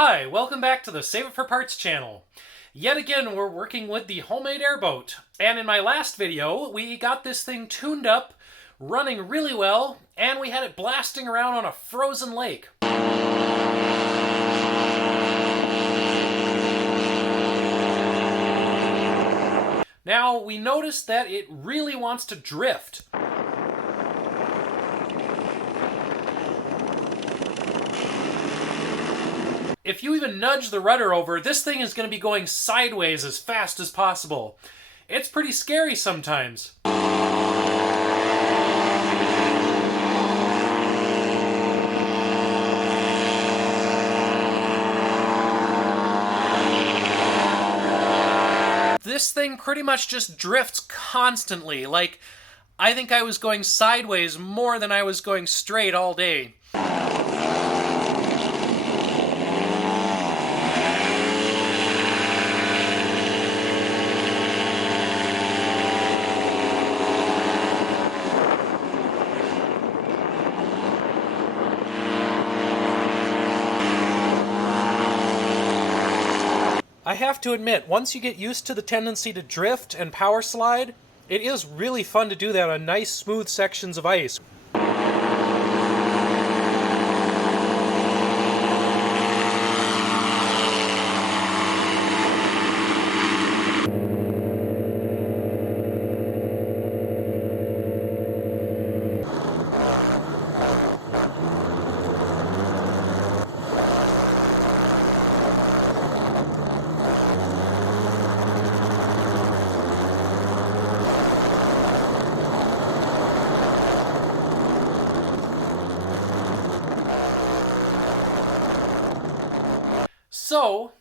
Hi, welcome back to the Save It for Parts channel. Yet again, we're working with the homemade airboat. And in my last video, we got this thing tuned up, running really well, and we had it blasting around on a frozen lake. Now, we noticed that it really wants to drift. If you even nudge the rudder over, this thing is going to be going sideways as fast as possible. It's pretty scary sometimes. This thing pretty much just drifts constantly. Like, I think I was going sideways more than I was going straight all day. I have to admit, once you get used to the tendency to drift and power slide, it is really fun to do that on nice, smooth sections of ice. So,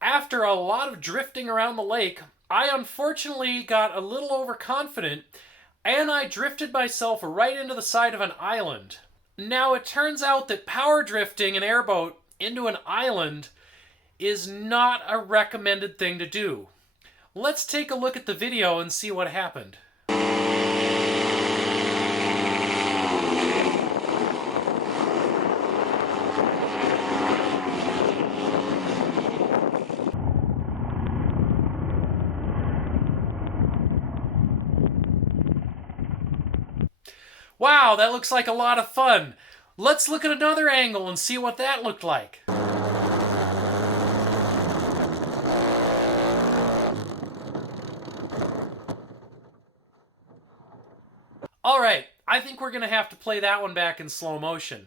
after a lot of drifting around the lake, I unfortunately got a little overconfident and I drifted myself right into the side of an island. Now, it turns out that power drifting an airboat into an island is not a recommended thing to do. Let's take a look at the video and see what happened. Wow, that looks like a lot of fun. Let's look at another angle and see what that looked like. All right, I think we're gonna have to play that one back in slow motion.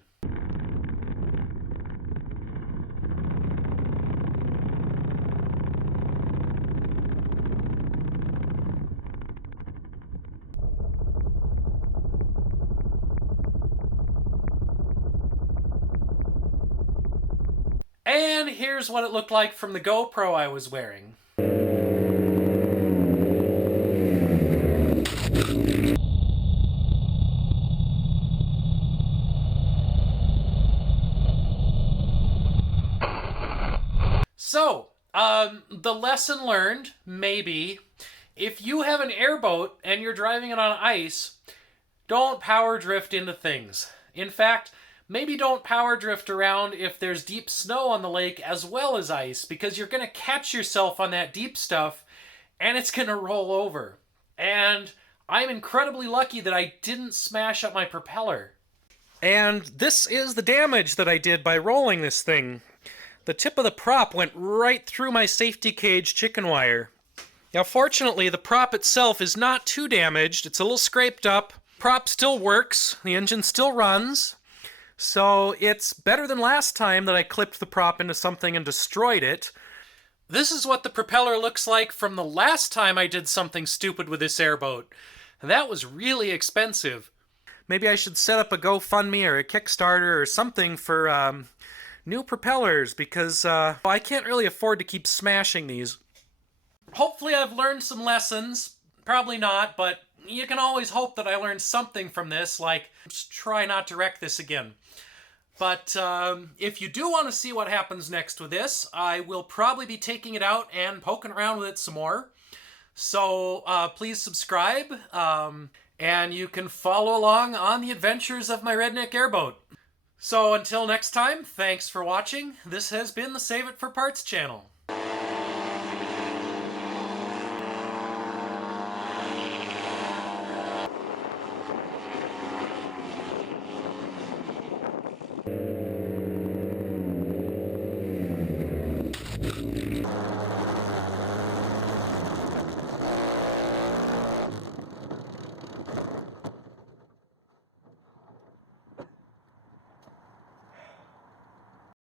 And here's what it looked like from the GoPro I was wearing. So, the lesson learned, maybe, if you have an airboat and you're driving it on ice, don't power drift into things. In fact, maybe don't power drift around if there's deep snow on the lake as well as ice, because you're going to catch yourself on that deep stuff and it's going to roll over. And I'm incredibly lucky that I didn't smash up my propeller. And this is the damage that I did by rolling this thing. The tip of the prop went right through my safety cage chicken wire. Now, fortunately, the prop itself is not too damaged. It's a little scraped up. Prop still works. The engine still runs. So it's better than last time that I clipped the prop into something and destroyed it. This is what the propeller looks like from the last time I did something stupid with this airboat. That was really expensive. Maybe I should set up a GoFundMe or a Kickstarter or something for new propellers, because I can't really afford to keep smashing these. Hopefully I've learned some lessons. Probably not, but you can always hope that I learned something from this, like just try not to wreck this again. But if you do want to see what happens next with this, I will probably be taking it out and poking around with it some more. So please subscribe, and you can follow along on the adventures of my redneck airboat. So until next time, thanks for watching. This has been the Save It for Parts channel.